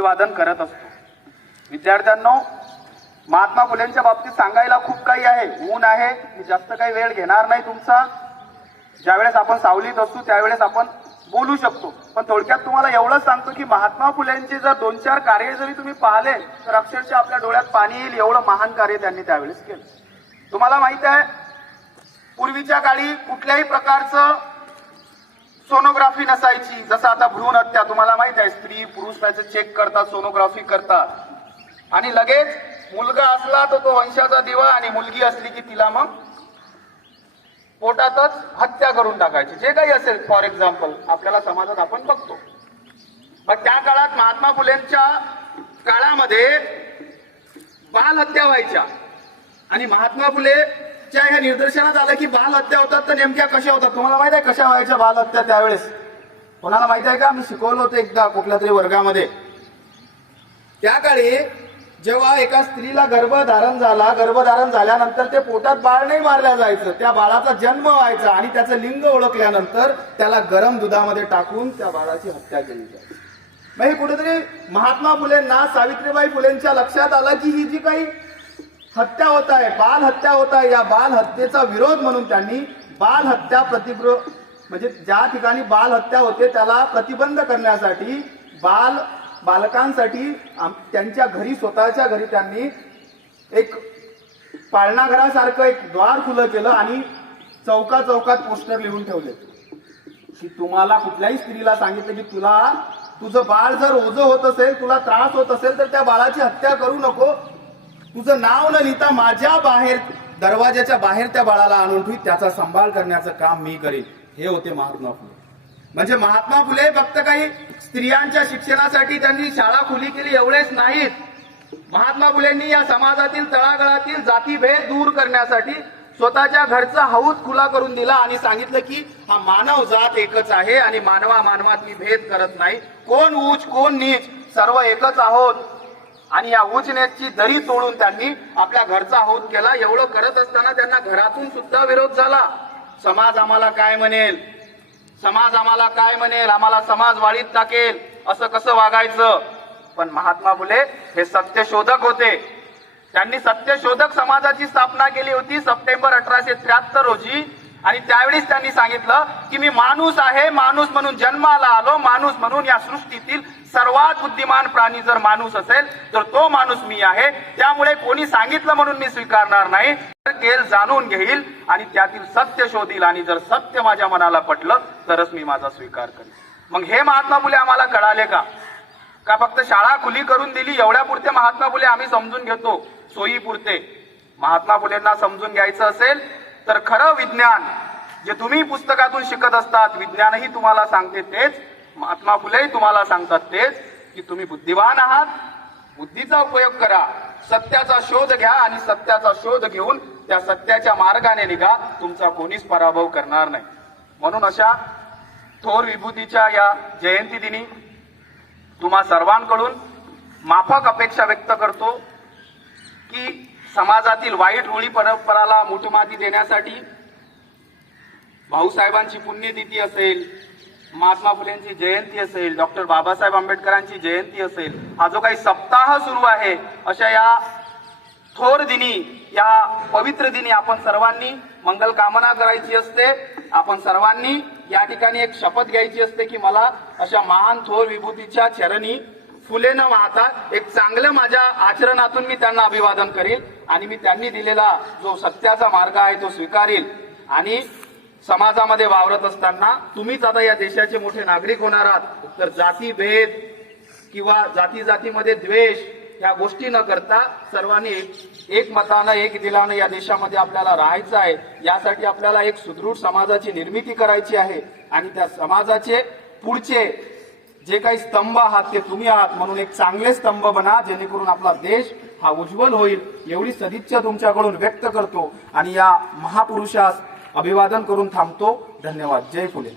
अभिवादन करत असतो। विद्यार्थ्यांनो, महात्मा फुलेंच्या बाबतीत सांगायला खूप काही आहे, ऊन आहे, मी जास्त काही वेळ घेणार नाही तुमचा। ज्यावेळेस आपण सावलीत असू त्यावेळेस आपण बोलू शकतो, पण थोडक्यात तुम्हाला एवढंच सांगतो की महात्मा फुलेंचे जर 2-4 कार्य जरी तुम्ही पाहिले तर अक्षरशः आपल्या डोळ्यात पाणी येईल, एवढं महान कार्य त्यांनी त्यावेळेस केलं। तुम्हाला माहित आहे, पूर्वीच्या काळी कुठल्याही प्रकारचं सोनोग्राफी नसायची। जसं आता भ्रूण हत्या तुम्हाला माहित आहे, स्त्री पुरुष त्याचं चेक करतात, सोनोग्राफी करतात आणि लगेच मुलगा असला तर तो वंशाचा दिवा आणि मुलगी असली की तिला मग पोटातच हत्या करून टाकायची, जे काही असेल। फॉर एक्झाम्पल आपल्याला समाजात आपण बघतो। मग त्या काळात महात्मा फुलेंच्या काळामध्ये बाल हत्या व्हायच्या आणि महात्मा फुलेच्या ह्या निदर्शनात आलं की बाल हत्या होतात तर नेमक्या कशा होतात। तुम्हाला माहित आहे कशा व्हायच्या बाल हत्या त्यावेळेस? कोणाला माहित आहे का? मी शिकवलं होतं एकदा कुठल्या तरी वर्गामध्ये। त्या काळी जेव्हा एका स्त्रीला गर्भधारण झाल्यानंतर ते पोटात बाळ नाही मारल्या जायचं, त्या बाळाचा जन्म व्हायचा आणि त्याचं लिंग ओळखल्यानंतर त्याला गरम दुधामध्ये टाकून त्या बाळाची हत्या केली जायची। मग कुठेतरी महात्मा फुलेंना, सावित्रीबाई फुलेंच्या लक्षात आलं की ही जी काही हत्या होत आहे, बाल हत्या होत आहे, या बाल हत्येचा विरोध म्हणून त्यांनी बाल हत्या प्रतिगृह, म्हणजे ज्या ठिकाणी बाल हत्या होते त्याला प्रतिबंध करण्यासाठी बालकांसाठी त्यांच्या घरी, स्वतःच्या घरी त्यांनी एक पाळणाघरासारखं एक द्वार खुलं केलं आणि चौकात पोस्टर लिहून ठेवले की तुम्हाला कुठल्याही स्त्रीला सांगितलं की तुझं बाळ जर ओझं होत असेल, तुला त्रास होत असेल तर त्या बाळाची हत्या करू नको, तुझं नाव न लिहिता माझ्या बाहेर, दरवाजाच्या बाहेर त्या बाळाला आणून ठेवी, त्याचा सांभाळ करण्याचं काम मी करीन। हे होते महात्मा फुले। म्हणजे महात्मा फुले फक्त काही स्त्रियांच्या शिक्षणासाठी त्यांनी शाळा खुली केली एवढेच नाहीत, महात्मा फुलेंनी या समाजातील तळागाळातील जातीभेद दूर करण्यासाठी स्वतःच्या घरचा हौद खुला करून दिला आणि सांगितलं की हा मानव जात एकच आहे आणि मानवात मी भेद करत नाही, कोण उच्च कोण नीच, सर्व एकच आहोत। आणि या उच्च नीचची दरी तोडून त्यांनी आपल्या घरचा हौद केला। एवढं करत असताना त्यांना घरातून सुद्धा विरोध झाला। समाज आम्हाला काय म्हणेल, आम्हाला समाज वाळीत टाकेल, असं कसं वागायचं। पण महात्मा फुले हे सत्यशोधक होते। त्यांनी सत्यशोधक समाजाची स्थापना केली होती सप्टेंबर 1873 रोजी आणि त्यावेळीच त्यांनी सांगितलं की मी माणूस आहे, माणूस म्हणून जन्माला आलो, माणूस म्हणून या सृष्टीतील सर्वात बुद्धिमान प्राणी जर माणूस असेल तर तो माणूस मी आहे। त्यामुळे कोणी सांगितलं म्हणून मी स्वीकारणार नाही, तर जाणून घेईल आणि त्यातील सत्य शोधील आणि जर सत्य माझ्या मनाला पटलं तरच मी माझा स्वीकार करेन। मग हे महात्मा फुले आम्हाला कळाले का फक्त शाळा खुली करून दिली एवढ्या पुरते महात्मा फुले आम्ही समजून घेतो, सोयी पुरते? महात्मा फुलेंना समजून घ्यायचं असेल तर खरं विज्ञान जे तुम्ही पुस्तकातून शिकत असतात, विज्ञानही तुम्हाला सांगते तेच, महात्मा फुलेही तुम्हाला सांगतात तेच की तुम्ही बुद्धिवान आहात, बुद्धीचा उपयोग करा, सत्याचा शोध घ्या आणि सत्याचा शोध घेऊन त्या सत्याच्या मार्गाने निघा, तुमचा कोणीच पराभव करणार नाही। म्हणून अशा थोर विभूतीच्या या जयंती दिनी तुम्हा सर्वांकडून माफक अपेक्षा व्यक्त करतो की समाजातील वाईट रूढी परंपराला मुठमाती देण्यासाठी भाऊसाहेबांची पुण्यतिथी असेल, महात्मा फुलेंची जयंती असेल, डॉक्टर बाबासाहेब आंबेडकरांची जयंती असेल, हा जो काही सप्ताह सुरू आहे, अशा या थोर दिनी, या पवित्र दिनी आपण सर्वांनी मंगल कामना करायची असते। आपण सर्वांनी या ठिकाणी एक शपथ घ्यायची असते की मला अशा महान थोर विभूतीच्या चरणी फुले न वाहता एक चांगलं माझ्या आचरणातून मी त्यांना अभिवादन करेल आणि मी त्यांनी दिलेला जो सत्याचा मार्ग आहे तो स्वीकारेल। आणि समाजामध्ये वावरत असताना तुम्हीच आता या देशाचे मोठे नागरिक होणार आहात, तर जातीभेद किंवा जातीमध्ये द्वेष या गोष्टी न करता सर्वांनी एक मतानं, एक दिलानं या देशामध्ये आपल्याला राहायचं आहे। यासाठी आपल्याला एक सुदृढ समाजाची निर्मिती करायची आहे आणि त्या समाजाचे पुढचे जे काही स्तंभ आहात ते तुम्ही आहात, म्हणून एक चांगले स्तंभ बना जेणेकरून आपला देश हा उज्ज्वल होईल। एवढी सदिच्छा तुमच्याकडून व्यक्त करतो आणि या महापुरुषास अभिवादन करून थांबतो। धन्यवाद। जय फुले।